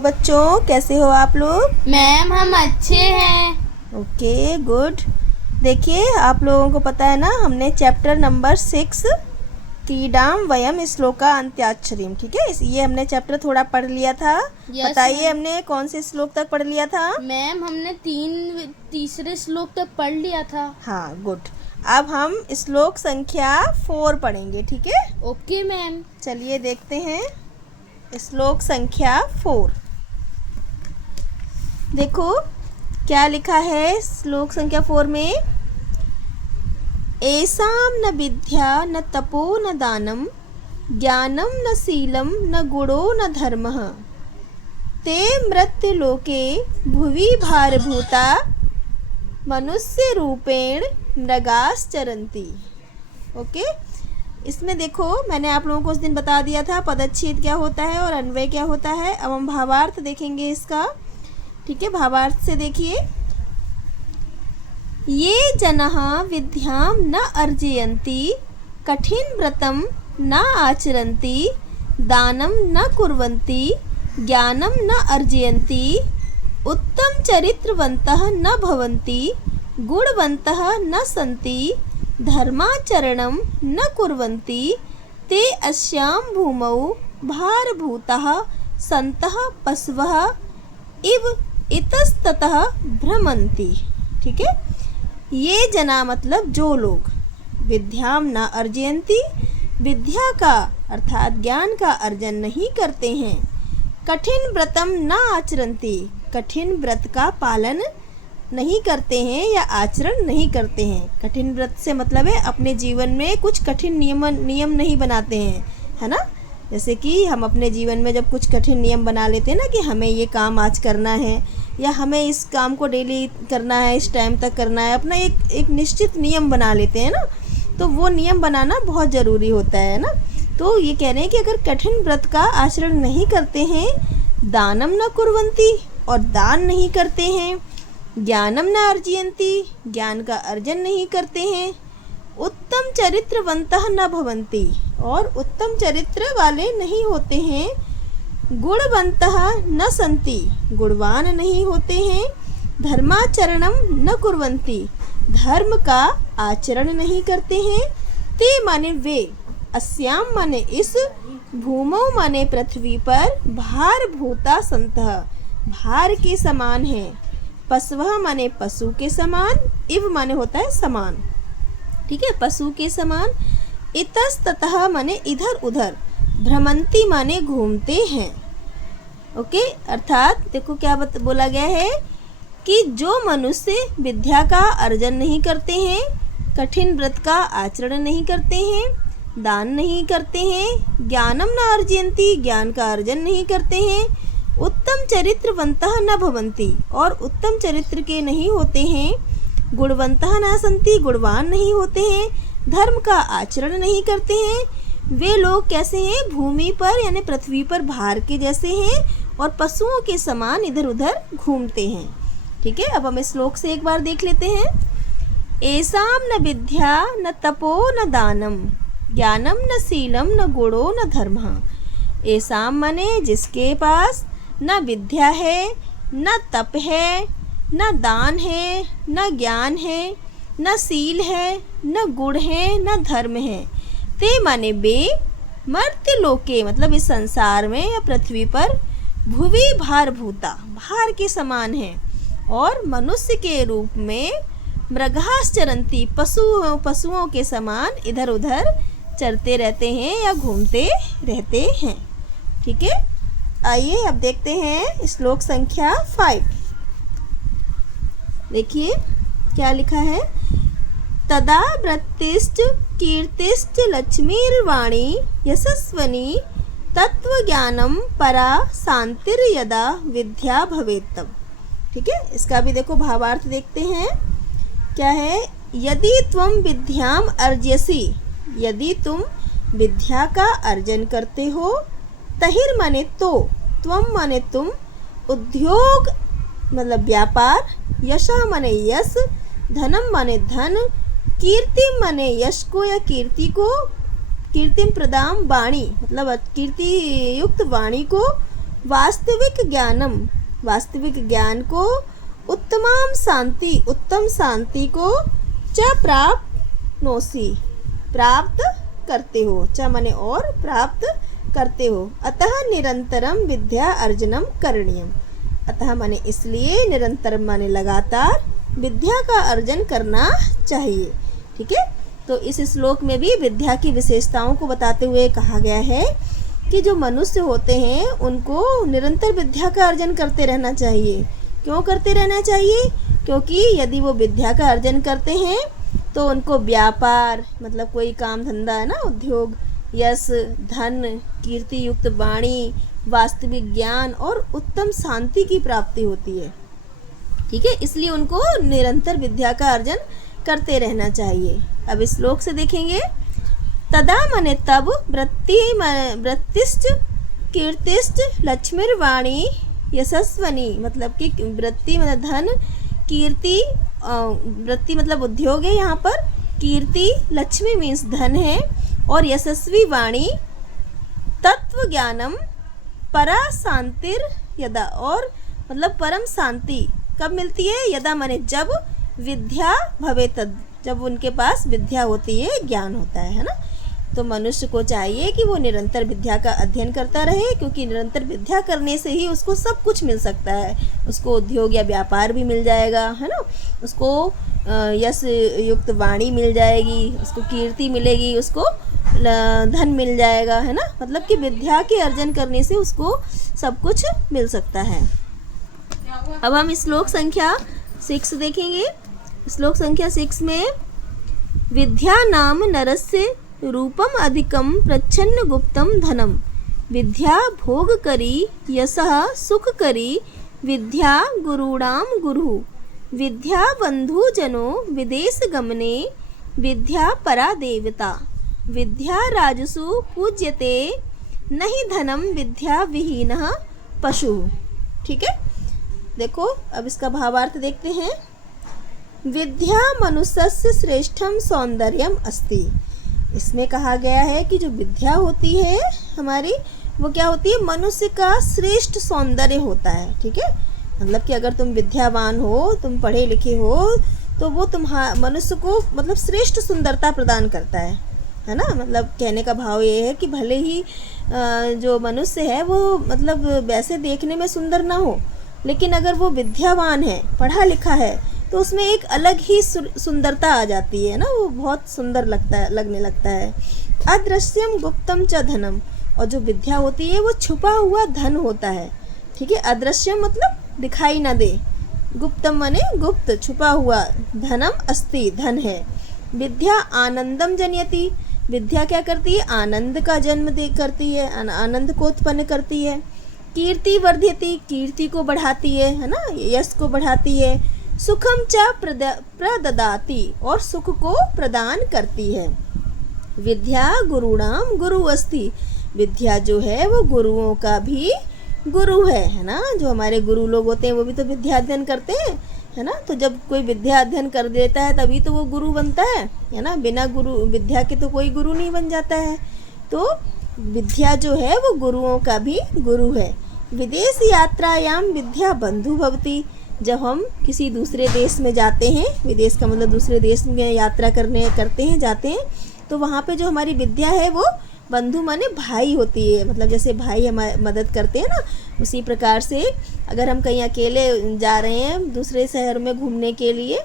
तो बच्चों कैसे हो आप लोग? मैम हम अच्छे हैं। Okay good. देखिए आप लोगों को पता है ना, हमने चैप्टर नंबर 6 क्रीडाम वयम श्लोका अंत्याक्षरीम, ठीक है, ये हमने चैप्टर थोड़ा पढ़ लिया था। बताइए हमने कौन से श्लोक तक पढ़ लिया था? मैम हमने तीसरे श्लोक तक पढ़ लिया था। हाँ गुड। अब हम श्लोक संख्या 4 पढ़ेंगे, ठीक है? Okay ma'am. चलिए देखते हैं श्लोक संख्या 4। देखो क्या लिखा है श्लोक संख्या 4 में। ऐसाम न विद्या न तपो न दानम ज्ञानम न शीलम न गुणो न धर्मः ते मृत्यु लोके भुवि भारभूता मनुष्य रूपेण मृगाश्चरन्ति। ओके, इसमें देखो मैंने आप लोगों को उस दिन बता दिया था पदच्छेद क्या होता है और अन्वय क्या होता है। अब हम भावार्थ देखेंगे इसका, ठीक है? भावार्थ से देखिए, ये जनः विद्यां न अर्जयन्ति कठिन व्रतं न आचरन्ति दानं न कुर्वन्ति ज्ञानं न अर्जयन्ति उत्तम चरित्रवन्तः न भवन्ति गुणवन्तः न सन्ति धर्माचरणं न कुर्वन्ति ते अस्यां भूमौ भारभूताः सन्तः पशवः इव इतस्ततः भ्रमन्ति। ठीक है, ये जना मतलब जो लोग विद्याम न अर्जयन्ति, विद्या का अर्थात ज्ञान का अर्जन नहीं करते हैं, कठिन व्रतम न आचरन्ति, कठिन व्रत का पालन नहीं करते हैं या आचरण नहीं करते हैं। कठिन व्रत से मतलब है अपने जीवन में कुछ कठिन नियम नहीं बनाते हैं, है ना? जैसे कि हम अपने जीवन में जब कुछ कठिन नियम बना लेते हैं ना कि हमें ये काम आज करना है या हमें इस काम को डेली करना है, इस टाइम तक करना है, अपना एक निश्चित नियम बना लेते हैं ना, तो वो नियम बनाना बहुत ज़रूरी होता है ना। तो ये कह रहे हैं कि अगर कठिन व्रत का आचरण नहीं करते हैं, दानम न कुर्वन्ति और दान नहीं करते हैं, ज्ञानम न अर्जयन्ति ज्ञान का अर्जन नहीं करते हैं, उत्तम चरित्रवन्तः न भवन्ति और उत्तम चरित्र वाले नहीं होते हैं, गुणवन्तः न सन्ति गुणवान नहीं होते हैं, धर्माचरणम न कुर्वन्ति धर्म का आचरण नहीं करते हैं, ते माने वे, अस्याम माने इस, भूमौ माने पृथ्वी पर, भारभूता सन्तः भार के समान है, पशवः माने पशु के समान, इव माने होता है समान, ठीक है, पशु के समान, इतस्ततः माने इधर उधर, भ्रमंती माने घूमते हैं। ओके, अर्थात देखो क्या बोला गया है कि जो मनुष्य विद्या का अर्जन नहीं करते हैं, कठिन व्रत का आचरण नहीं करते हैं, दान नहीं करते हैं, ज्ञानम न अर्जयन्ति ज्ञान का अर्जन नहीं करते हैं, उत्तम चरित्रवन्तः न भवन्ति और उत्तम चरित्र के नहीं होते हैं, गुणवन्तः न सन्ति गुणवान नहीं होते हैं, धर्म का आचरण नहीं करते हैं, वे लोग कैसे हैं? भूमि पर यानी पृथ्वी पर भार के जैसे हैं और पशुओं के समान इधर उधर घूमते हैं। ठीक है, अब हम इस श्लोक से एक बार देख लेते हैं। ऐसाम न विद्या न तपो न दानम ज्ञानम न शीलम न गुणो न धर्मः। ऐसाम माने जिसके पास न विद्या है, न तप है, न दान है, न ज्ञान है, न शील है, न गुण है, न धर्म है, ते माने बे, मर्त्य लोके मतलब इस संसार में या पृथ्वी पर, भुवि भारभूता भार के समान है और मनुष्य के रूप में, मृगाश्चरन्ति पशुओं के समान इधर उधर चरते रहते हैं या घूमते रहते हैं। ठीक है, आइए अब देखते हैं श्लोक संख्या 5। देखिए क्या लिखा है। तदा वृत्तिश्च कीर्तिश्च लक्ष्मीर्वाणी यशस्वनी तत्वज्ञानम परा शांतिर यदा विद्या भवेत् तब। ठीक है, इसका भी देखो भावार्थ देखते हैं क्या है। यदि त्वं विद्याम अर्जयसि, यदि तुम विद्या का अर्जन करते हो, तहिर माने तो, त्वं माने तुम, उद्योग मतलब व्यापार, यशः माने यश, धनम माने धन, कीर्तिम माने यश को या कीर्ति को, कीर्तिम प्रदाम वाणी मतलब कीर्ति युक्त वाणी को, वास्तविक ज्ञानम, वास्तविक ज्ञान को, उत्तमाम शांति, उत्तम शांति को, च प्राप्नोसि, प्राप्त करते हो, च माने और, प्राप्त करते हो। अतः निरंतरम विद्या अर्जनम करणीयम, अतः माने इसलिए, निरंतर माने लगातार, विद्या का अर्जन करना चाहिए। ठीक है, तो इस श्लोक में भी विद्या की विशेषताओं को बताते हुए कहा गया है कि जो मनुष्य होते हैं उनको निरंतर विद्या का अर्जन करते रहना चाहिए। क्यों करते रहना चाहिए? क्योंकि यदि वो विद्या का अर्जन करते हैं तो उनको व्यापार, मतलब कोई काम धंधा है ना, उद्योग, यश, धन, कीर्ति युक्त वाणी, वास्तविक ज्ञान और उत्तम शांति की प्राप्ति होती है। ठीक है, इसलिए उनको निरंतर विद्या का अर्जन करते रहना चाहिए। अब इस श्लोक से देखेंगे, तदा मने तब, वृत्तिश्च कीर्तिश्च लक्ष्मीर्वाणी यशस्वनी, मतलब कि वृत्ति मतलब धन, कीर्ति, वृत्ति मतलब उद्योग है यहाँ पर, कीर्ति लक्ष्मी मीन्स धन है, और यशस्वी वाणी तत्व ज्ञानम परा शांतिर यदा, और मतलब परम शांति कब मिलती है? यदा माने जब, विद्या भवे तद, जब उनके पास विद्या होती है, ज्ञान होता है ना। तो मनुष्य को चाहिए कि वो निरंतर विद्या का अध्ययन करता रहे, क्योंकि निरंतर विद्या करने से ही उसको सब कुछ मिल सकता है। उसको उद्योग या व्यापार भी मिल जाएगा, है ना, उसको यश युक्त वाणी मिल जाएगी, उसको कीर्ति मिलेगी, उसको धन मिल जाएगा, है ना। मतलब कि विद्या के अर्जन करने से उसको सब कुछ मिल सकता है। अब हम श्लोक संख्या 6 देखेंगे। श्लोक संख्या 6 में, विद्या नाम नरस्य रूपम अधिकम प्रच्छन्न गुप्तम धनम, विद्या भोग करी यशः सुख करी, विद्या गुरूणाम गुरु, विद्या बंधु जनो विदेश गमने, विद्या परा देवता, विद्या राजसु पूज्यते, नहीं धनम विद्या विहीनः पशु। ठीक है, देखो अब इसका भावार्थ देखते हैं। विद्या मनुष्यस्य श्रेष्ठम सौंदर्यम अस्ति, इसमें कहा गया है कि जो विद्या होती है हमारी, वो क्या होती है? मनुष्य का श्रेष्ठ सौंदर्य होता है। ठीक है, मतलब कि अगर तुम विद्यावान हो, तुम पढ़े लिखे हो, तो वो मनुष्य को मतलब श्रेष्ठ सुंदरता प्रदान करता है ना। मतलब कहने का भाव ये है कि भले ही जो मनुष्य है वो मतलब वैसे देखने में सुंदर ना हो, लेकिन अगर वो विद्यावान है, पढ़ा लिखा है, तो उसमें एक अलग ही सुंदरता आ जाती है ना, वो बहुत सुंदर लगने लगता है। अदृश्यम गुप्तम च धनम, और जो विद्या होती है वो छुपा हुआ धन होता है। ठीक है, अदृश्यम मतलब दिखाई ना दे, गुप्तम माने गुप्त, छुपा हुआ, धनम अस्ति धन है। विद्या आनंदम जनयति, विद्या क्या करती है? आनंद का जन्म करती है, आनंद को उत्पन्न करती है। कीर्ति वर्ध्यति, कीर्ति को बढ़ाती है ना, यश को बढ़ाती है। सुखम च प्रददाति, और सुख को प्रदान करती है। विद्या गुरुणाम गुरु अस्ति, विद्या जो है वो गुरुओं का भी गुरु है ना। जो हमारे गुरु लोग होते हैं वो भी तो विद्या अध्ययन करते हैं, है ना। तो जब कोई विद्या अध्ययन कर देता है तभी तो वो गुरु बनता है ना। बिना गुरु विद्या के तो कोई गुरु नहीं बन जाता है। तो विद्या जो है वो गुरुओं का भी गुरु है। विदेश यात्रायाम विद्या बंधु भवति, जब हम किसी दूसरे देश में जाते हैं, विदेश का मतलब दूसरे देश में यात्रा जाते हैं, तो वहाँ पे जो हमारी विद्या है वो बंधु माने भाई होती है। मतलब जैसे भाई हमारी मदद करते हैं ना, उसी प्रकार से अगर हम कहीं अकेले जा रहे हैं दूसरे शहर में घूमने के लिए,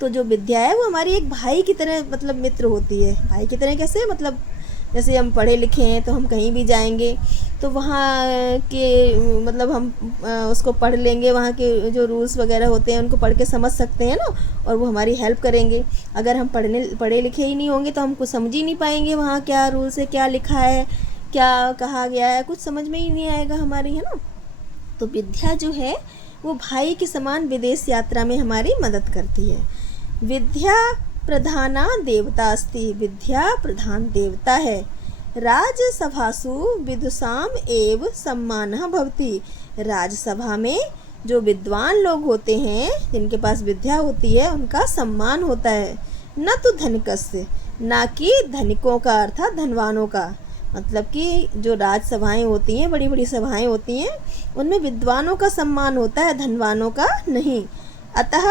तो जो विद्या है वो हमारी एक भाई की तरह मतलब मित्र होती है। भाई की तरह कैसे? मतलब जैसे हम पढ़े लिखे हैं तो हम कहीं भी जाएंगे तो वहाँ के मतलब हम उसको पढ़ लेंगे, वहाँ के जो रूल्स वगैरह होते हैं उनको पढ़ के समझ सकते हैं ना, और वो हमारी हेल्प करेंगे। अगर हम पढ़े लिखे ही नहीं होंगे तो हम कुछ समझ ही नहीं पाएंगे, वहाँ क्या रूल्स है, क्या लिखा है, क्या कहा गया है, कुछ समझ में ही नहीं आएगा हमारी, है ना। तो विद्या जो है वो भाई के समान विदेश यात्रा में हमारी मदद करती है। विद्या प्रधाना देवता अस्ति, विद्या प्रधान देवता है। राजसभासु विदुषाम एव सम्मानः भवति, राजसभा में जो विद्वान लोग होते हैं जिनके पास विद्या होती है उनका सम्मान होता है। न तो धनिकस्य, ना कि धनिकों का अर्थात धनवानों का, मतलब कि जो राजसभाएं होती हैं, बड़ी बड़ी सभाएं होती हैं, उनमें विद्वानों का सम्मान होता है, धनवानों का नहीं। अतः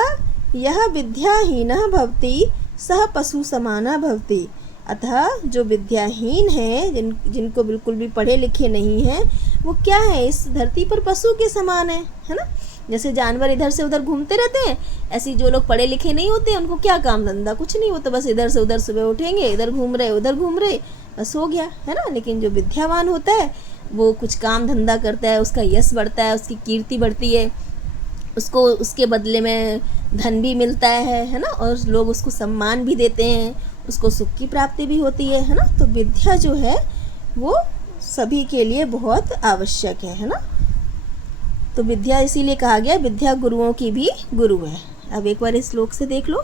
यह विद्याहीनः भवति सह पशु समानः भवति। अतः जो विद्याहीन है, जिनको बिल्कुल भी पढ़े लिखे नहीं हैं, वो क्या है, इस धरती पर पशु के समान है ना। जैसे जानवर इधर से उधर घूमते रहते हैं, ऐसे जो लोग पढ़े लिखे नहीं होते उनको क्या काम धंधा, कुछ नहीं, वो तो बस इधर से उधर सुबह उठेंगे, इधर घूम रहे उधर घूम रहे, बस हो गया, है ना। लेकिन जो विद्यावान होता है वो कुछ काम धंधा करता है, उसका यश बढ़ता है, उसकी कीर्ति बढ़ती है, उसको उसके बदले में धन भी मिलता है ना, और लोग उसको सम्मान भी देते हैं, उसको सुख की प्राप्ति भी होती है ना। तो विद्या जो है वो सभी के लिए बहुत आवश्यक है ना। तो विद्या इसीलिए कहा गया विद्या गुरुओं की भी गुरु है। अब एक बार इस श्लोक से देख लो।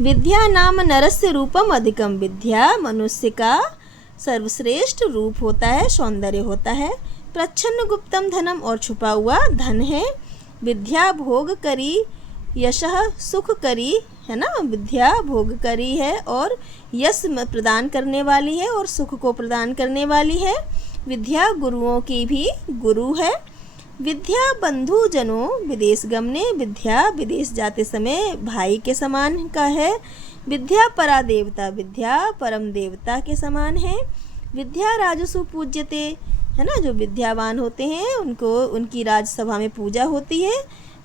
विद्या नाम नरस्य रूपम अधिकम। विद्या मनुष्य का सर्वश्रेष्ठ रूप होता है, सौंदर्य होता है। प्रच्छन्न गुप्तम धनम, और छुपा हुआ धन है। विद्या भोग करी यशः सुख करी, है ना। विद्या भोग करी है और यश प्रदान करने वाली है और सुख को प्रदान करने वाली है। विद्या गुरुओं की भी गुरु है। विद्या बंधु जनों विदेश गमने। विद्या विदेश जाते समय भाई के समान का है। विद्या परा देवता, विद्या परम देवता के समान है। विद्या राजसु पूज्यते, है ना। जो विद्यावान होते हैं उनको उनकी राजसभा में पूजा होती है।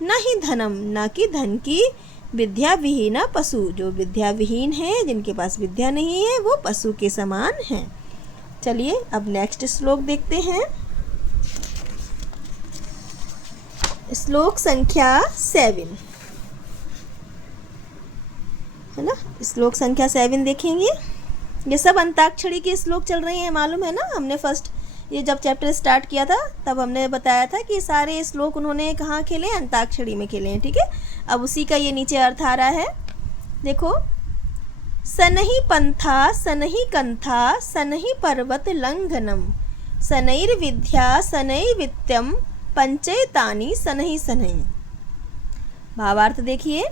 न ही धनम, न कि धन की। विद्या विहीना पशु, जो विद्या विहीन है, जिनके पास विद्या नहीं है, वो पशु के समान हैं। चलिए अब नेक्स्ट श्लोक देखते हैं। श्लोक संख्या 7, है ना। श्लोक संख्या 7 देखेंगे। ये सब अंताक्षरी के श्लोक चल रहे हैं, मालूम है ना। हमने फर्स्ट ये जब चैप्टर स्टार्ट किया था तब हमने बताया था कि सारे श्लोक उन्होंने कहाँ खेले, अंताक्षरी में खेले हैं, ठीक है। अब उसी का ये नीचे अर्थ आ रहा है, देखो। सनहि पंथा सनहि कंथा सनहि पर्वत लंघनम सनैर्विद्या सनैर्वित्यम पंचैतानि सनहि सनहि। भावार्थ देखिए।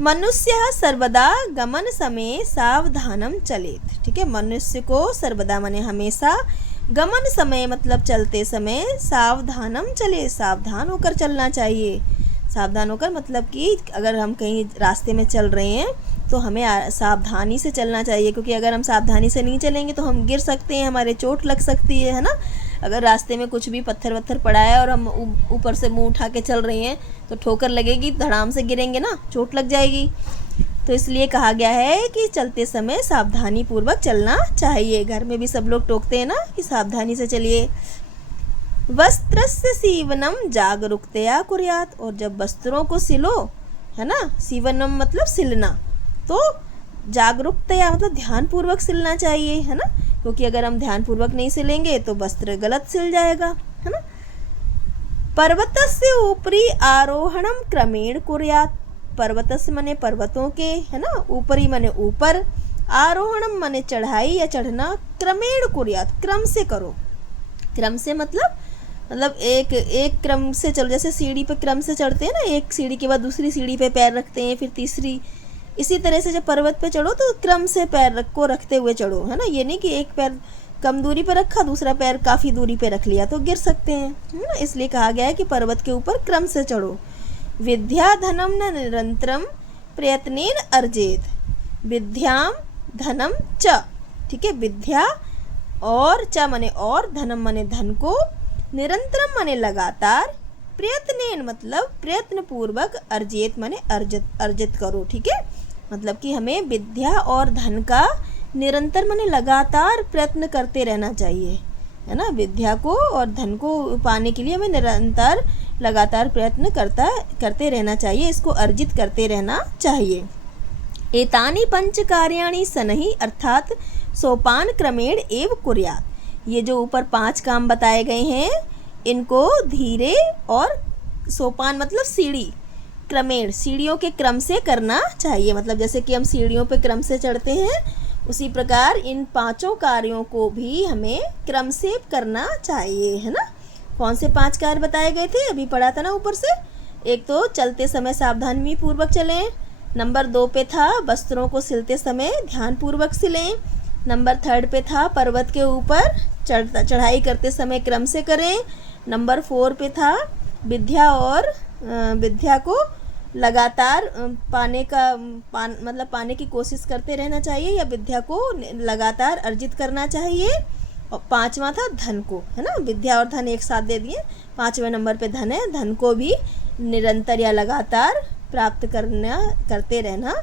मनुष्य सर्वदा गमन समय सावधानम चलेत, ठीक है। मनुष्य को सर्वदा माने हमेशा, गमन समय मतलब चलते समय, सावधानम चले, सावधान होकर चलना चाहिए। सावधान होकर मतलब कि अगर हम कहीं रास्ते में चल रहे हैं तो हमें सावधानी से चलना चाहिए, क्योंकि अगर हम सावधानी से नहीं चलेंगे तो हम गिर सकते हैं, हमारे चोट लग सकती है ना। अगर रास्ते में कुछ भी पत्थर वत्थर पड़ा है और हम ऊपर से मुंह उठा के चल रहे हैं तो ठोकर लगेगी, धड़ाम से गिरेंगे ना, चोट लग जाएगी। तो इसलिए कहा गया है कि चलते समय सावधानी पूर्वक चलना चाहिए। घर में भी सब लोग टोकते हैं ना कि सावधानी से चलिए। वस्त्रस्य सीवनम जागरूकतया कुर्यात्, और जब वस्त्रों को सिलो, है ना, सीवनम मतलब सिलना, तो जागरूकतया मतलब ध्यान पूर्वक सिलना चाहिए, है ना। क्योंकि अगर हम ध्यान पूर्वक नहीं सिलेंगे तो वस्त्र गलत सिल जाएगा, है ना। पर्वतस्य ऊपरी आरोहणम क्रमेण कुर्यात्। पर्वतस्य माने पर्वतों के, है ना, ऊपरी माने ऊपर, आरोहणम माने चढ़ाई या चढ़ना, क्रमेण कुर्यात् क्रम से करो। क्रम से मतलब एक क्रम से चलो, जैसे सीढ़ी पे क्रम से चढ़ते हैं ना, एक सीढ़ी के बाद दूसरी सीढ़ी पे पैर रखते हैं, फिर तीसरी। इसी तरह से जब पर्वत पे चढ़ो तो क्रम से पैर को रखते हुए चढ़ो, है ना। ये नहीं कि एक पैर कम दूरी पे रखा, दूसरा पैर काफ़ी दूरी पे रख लिया तो गिर सकते हैं, है ना। इसलिए कहा गया है कि पर्वत के ऊपर क्रम से चढ़ो। विद्या धनम न निरंतरम प्रयत्नेन अर्जेत। विद्याम धनम च, ठीक है। विद्या और च माने और, धनम माने धन को, निरंतरम माने लगातार, प्रयत्नेन मतलब प्रयत्न पूर्वक, अर्जित माने अर्जित करो, ठीक है। मतलब कि हमें विद्या और धन का निरंतर माने लगातार प्रयत्न करते रहना चाहिए, है ना। विद्या को और धन को पाने के लिए हमें निरंतर लगातार प्रयत्न करते रहना चाहिए, इसको अर्जित करते रहना चाहिए। एतानि पंच कार्याणि सनहि, अर्थात सोपान क्रमेण एव कुर्यात्। ये जो ऊपर 5 काम बताए गए हैं इनको धीरे, और सोपान मतलब सीढ़ी, क्रमेण सीढ़ियों के क्रम से करना चाहिए। मतलब जैसे कि हम सीढ़ियों पे क्रम से चढ़ते हैं, उसी प्रकार इन 5 कार्यों को भी हमें क्रम से करना चाहिए, है ना। कौन से 5 कार्य बताए गए थे, अभी पढ़ा था ना ऊपर से। एक तो चलते समय सावधानी पूर्वक चलें। नंबर 2 पे था वस्त्रों को सिलते समय ध्यान पूर्वक सिलें। नंबर 3 पे था पर्वत के ऊपर चढ़ाई करते समय क्रम से करें। नंबर 4 पे था विद्या को लगातार पाने की कोशिश करते रहना चाहिए या विद्या को लगातार अर्जित करना चाहिए। और 5वां था धन को, है ना, विद्या और धन एक साथ दे दिए। 5वें नंबर पे धन है, धन को भी निरंतर या लगातार प्राप्त करते रहना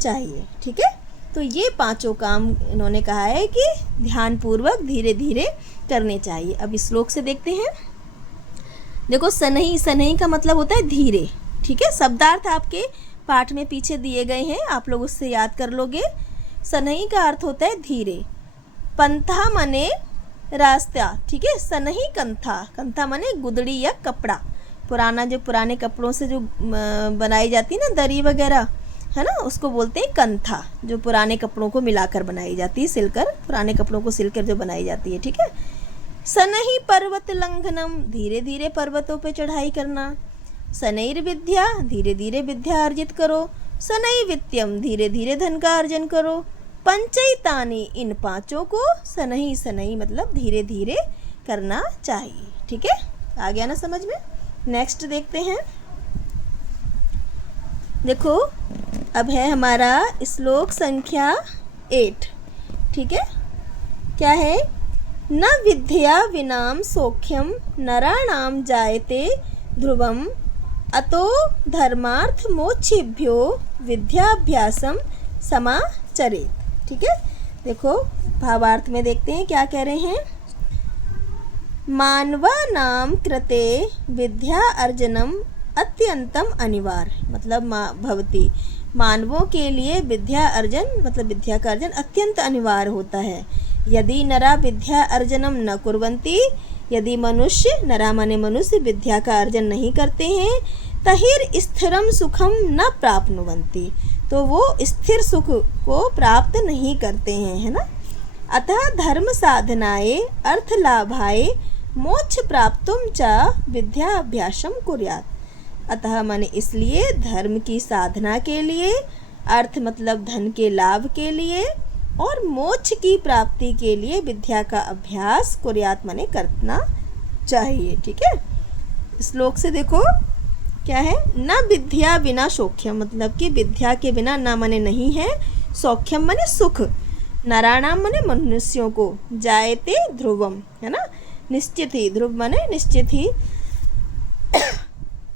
चाहिए। ठीक है, तो ये 5 काम इन्होंने कहा है कि ध्यानपूर्वक धीरे धीरे करने चाहिए। अब इस श्लोक से देखते हैं। देखो, सनही, सनही का मतलब होता है धीरे। ठीक है, शब्दार्थ आपके पाठ में पीछे दिए गए हैं, आप लोग उससे याद कर लोगे। सनही का अर्थ होता है धीरे। पंथा माने रास्ता। ठीक है, सनही कंथा, कंथा माने गुदड़ी या कपड़ा, पुराने कपड़ों से जो बनाई जाती है ना, दरी वगैरह, है ना, उसको बोलते हैं कंथा, जो पुराने कपड़ों को मिलाकर बनाई जाती है, सिलकर, पुराने कपड़ों को सिलकर जो बनाई जाती है। ठीक है, सनही पर्वत लंघनम, धीरे धीरे पर्वतों पे चढ़ाई करना। सनैर विद्या, धीरे धीरे विद्या अर्जित करो। सनई वित्तम, धीरे धीरे धन का अर्जन करो। पंचैतानि, इन 5 को सनही, सनही मतलब धीरे धीरे करना चाहिए। ठीक है, आ गया ना समझ में। नेक्स्ट देखते हैं। देखो, अब है हमारा श्लोक संख्या 8। ठीक है, क्या है? न विद्या विनाम सौख्यम नराणाम जायते ध्रुवम अतो धर्मार्थ मोक्षेभ्यो विद्याभ्यासम समाचरेत। ठीक है, देखो भावार्थ में देखते हैं क्या कह रहे हैं। मानवानाम कृते विद्या अर्जनम अत्यंतम अनिवार्य, मतलब भवति, मानवों के लिए विद्या अर्जन मतलब विद्या का अर्जन अत्यंत अनिवार्य होता है। यदि नरा विद्या अर्जनम न कुर्वन्ति, यदि मनुष्य, नरा माने मनुष्य, विद्या का अर्जन नहीं करते हैं, तहिर स्थिरम सुखम न प्राप्नुवन्ति, तो वो स्थिर सुख को प्राप्त नहीं करते हैं, है ना। अतः धर्म साधनाए अर्थ लाभाए मोक्ष प्राप्तुम च विद्याभ्यासम कुर्यात्। अतः माने इसलिए धर्म की साधना के लिए, अर्थ मतलब धन के लाभ के लिए, और मोक्ष की प्राप्ति के लिए विद्या का अभ्यास कुर्यात् माने करना चाहिए। ठीक है, श्लोक से देखो क्या है। न विद्या बिना सौख्यम, मतलब कि विद्या के बिना न माने नहीं है, सौख्यम माने सुख, नराणाम माने मनुष्यों को, जायते ध्रुवम, है ना, निश्चित ही, ध्रुव माने निश्चित ही,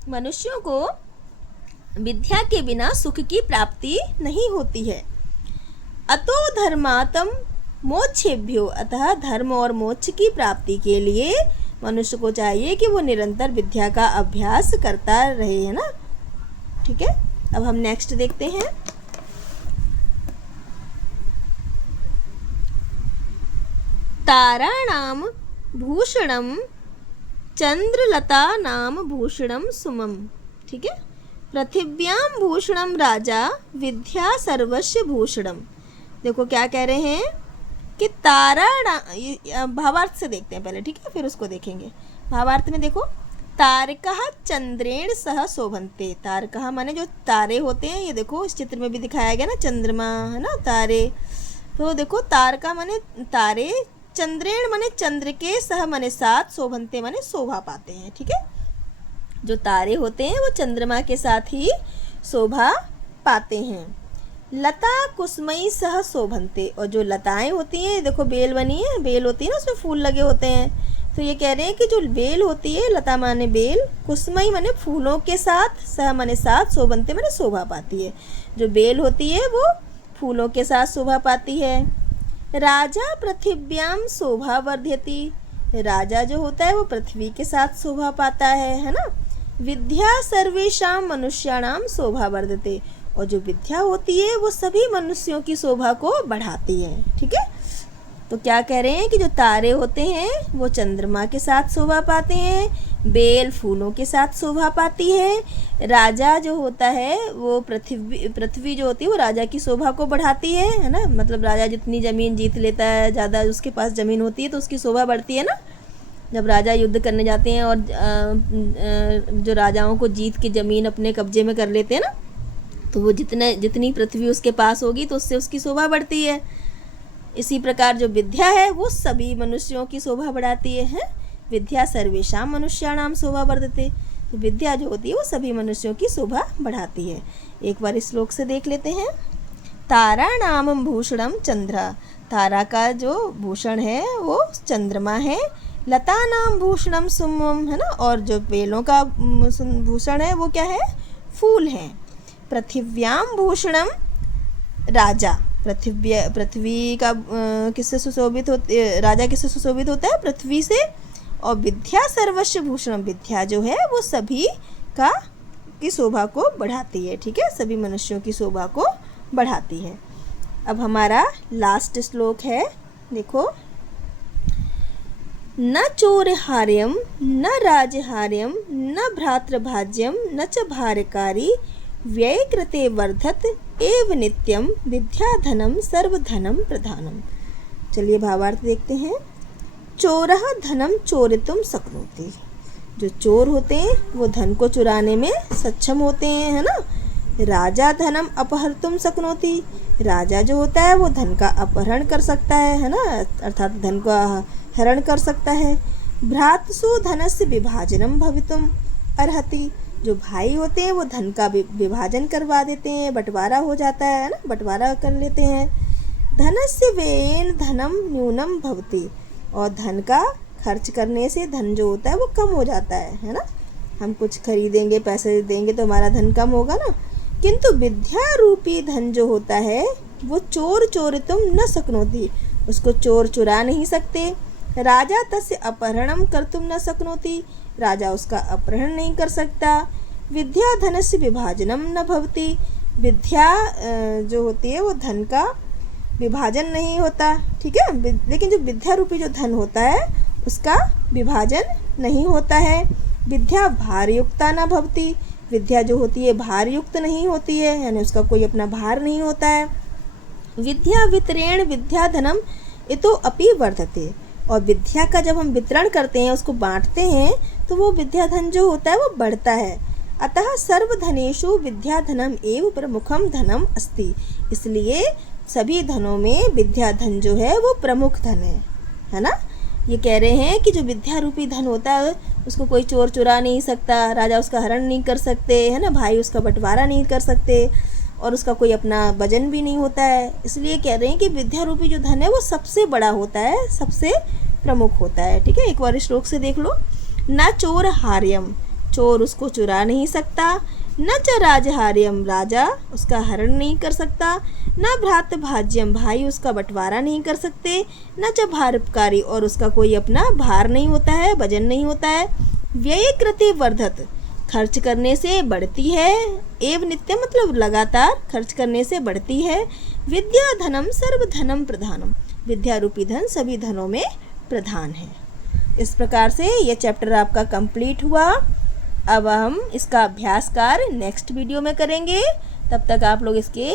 मनुष्यों को विद्या के बिना सुख की प्राप्ति नहीं होती है। अतो धर्मातम मोक्षेभ्यो, अतः धर्म और मोक्ष की प्राप्ति के लिए मनुष्य को चाहिए कि वो निरंतर विद्या का अभ्यास करता रहे, है ना। ठीक है, अब हम नेक्स्ट देखते हैं। ताराणाम भूषणम चंद्रलता नाम भूषणम सुमम। ठीक है, पृथिव्याम भूषणम राजा विद्या सर्वस्व भूषणम। देखो क्या कह रहे हैं कि भावार्थ से देखते हैं पहले। ठीक है, फिर उसको देखेंगे। भावार्थ में देखो, तारकः चंद्रेण सह शोभन्ते। तारकः माने जो तारे होते हैं, ये देखो इस चित्र में भी दिखाया गया ना, चंद्रमा, है ना, तारे। तो देखो तारका माने तारे, चंद्रेण माने चंद्र के, सह माने साथ, शोभन्ते माने शोभा पाते हैं। ठीक है, जो तारे होते हैं वो चंद्रमा के साथ ही शोभा पाते हैं। लता कुसुमई सह शोभन्ते, और जो लताएं होती हैं, देखो बेल बनी है, बेल होती है ना, उसमें फूल लगे होते हैं। तो ये कह रहे हैं कि जो बेल होती है, लता माने बेल, कुसुमई माने फूलों के साथ, सह माने साथ, शोभन्ते माने शोभा पाती है। जो बेल होती है वो फूलों के साथ शोभा पाती है। राजा पृथिव्याम शोभा वर्ध्यति, राजा जो होता है वो पृथ्वी के साथ शोभा पाता है ना। विद्या सर्वेषां मनुष्याणाम शोभा वर्धते, और जो विद्या होती है वो सभी मनुष्यों की शोभा को बढ़ाती है। ठीक है, तो क्या कह रहे हैं कि जो तारे होते हैं वो चंद्रमा के साथ शोभा पाते हैं, बेल फूलों के साथ शोभा पाती है, राजा जो होता है वो पृथ्वी जो होती है वो राजा की शोभा को बढ़ाती है ना। मतलब राजा जितनी ज़मीन जीत लेता है, ज़्यादा उसके पास ज़मीन होती है तो उसकी शोभा बढ़ती है ना। जब राजा युद्ध करने जाते हैं और जो राजाओं को जीत के ज़मीन अपने कब्जे में कर लेते हैं ना, तो वो जितनी पृथ्वी उसके पास होगी तो उससे उसकी शोभा बढ़ती है। इसी प्रकार जो विद्या है वो सभी मनुष्यों की शोभा बढ़ाती है। विद्या सर्वेषां मनुष्याणां शोभा वर्धते। तो विद्या जो होती है वो सभी मनुष्यों की शोभा बढ़ाती है। एक बार इस श्लोक से देख लेते हैं। तारा नाम भूषणम चंद्र। तारा का जो भूषण है वो चंद्रमा है। लता नाम भूषणम सुमम, है ना, और जो बेलों का भूषण है वो क्या है, फूल हैं। पृथिव्याम भूषणम राजा। पृथ्वी का किससे सुशोभित होती, राजा किससे सुशोभित होता है, पृथ्वी से। और विद्या सर्वस्व भूषणम, विद्या जो है वो सभी का की शोभा को बढ़ाती है। ठीक है, सभी मनुष्यों की शोभा को बढ़ाती है। अब हमारा लास्ट श्लोक है, देखो। न चोरहार्यम न राजहार्यम न भ्रातृभाज्यम न च भारकारी व्यय कृते वर्धत एव नित्यम विद्याधनम सर्वधनम प्रधानम। चलिए भावार्थ देखते हैं। चोरः धनम चोरितुम शक्नोति। जो चोर होते हैं वो धन को चुराने में सक्षम होते हैं, है ना। राजा धनम अपहर्तुम शक्नोति। राजा जो होता है वो धन का अपहरण कर सकता है ना, अर्थात धन का हरण कर सकता है। भ्रातृसु धनस्य विभाजनम भवितुम अर्हति। जो भाई होते हैं वो धन का विभाजन करवा देते हैं, बंटवारा हो जाता है ना, बंटवारा कर लेते हैं। धनस्य व्ययेन धनम न्यूनम भवति। और धन का खर्च करने से धन जो होता है वो कम हो जाता है ना। हम कुछ खरीदेंगे, पैसे देंगे तो हमारा धन कम होगा ना। किंतु विद्या रूपी धन जो होता है वो चोर चोरितुम न शक्नोति। उसको चोर चुरा नहीं सकते। राजा तस्य अपहरणम कर्तुम न शक्नोति। राजा उसका अपहरण नहीं कर सकता। विद्या धनस्य विभाजनम न भवति। विद्या जो होती है वो धन का विभाजन नहीं होता। ठीक है, लेकिन जो विद्या रूपी जो धन होता है उसका विभाजन नहीं होता है। विद्या भारयुक्ता न भवति। विद्या जो होती है भारयुक्त नहीं होती है, यानी उसका कोई अपना भार नहीं होता है। विद्या वितरेण विद्या धनम इतो अपि वर्धते। और विद्या का जब हम वितरण करते हैं, उसको बांटते हैं, तो वो विद्या धन जो होता है वो बढ़ता है। अतः सर्वधनेषु विद्या धनम एव प्रमुखम धनम अस्ति। इसलिए सभी धनों में विद्या धन जो है वो प्रमुख धन है ना। ये कह रहे हैं कि जो विद्या रूपी धन होता है उसको कोई चोर चुरा नहीं सकता, राजा उसका हरण नहीं कर सकते, है ना, भाई उसका बंटवारा नहीं कर सकते, और उसका कोई अपना वजन भी नहीं होता है। इसलिए कह रहे हैं कि विद्या रूपी जो धन है वो सबसे बड़ा होता है, सबसे प्रमुख होता है। ठीक है, एक बार श्लोक से देख लो। न चोर हार्यम, चोर उसको चुरा नहीं सकता। न च राजहार्यम, राजा उसका हरण नहीं कर सकता। न भ्रातृभाज्यम, भाई उसका बंटवारा नहीं कर सकते। न च भारोपकारी, और उसका कोई अपना भार नहीं होता है, वजन नहीं होता है। व्यय कृते वर्धत, खर्च करने से बढ़ती है। एव नित्य मतलब लगातार खर्च करने से बढ़ती है। विद्या धनम सर्वधनम प्रधानम, विद्या रूपी धन सभी धनों में प्रधान है। इस प्रकार से ये चैप्टर आपका कंप्लीट हुआ। अब हम इसका अभ्यास कार्य नेक्स्ट वीडियो में करेंगे। तब तक आप लोग इसके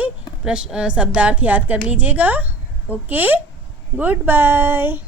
शब्दार्थ याद कर लीजिएगा। Okay, good bye.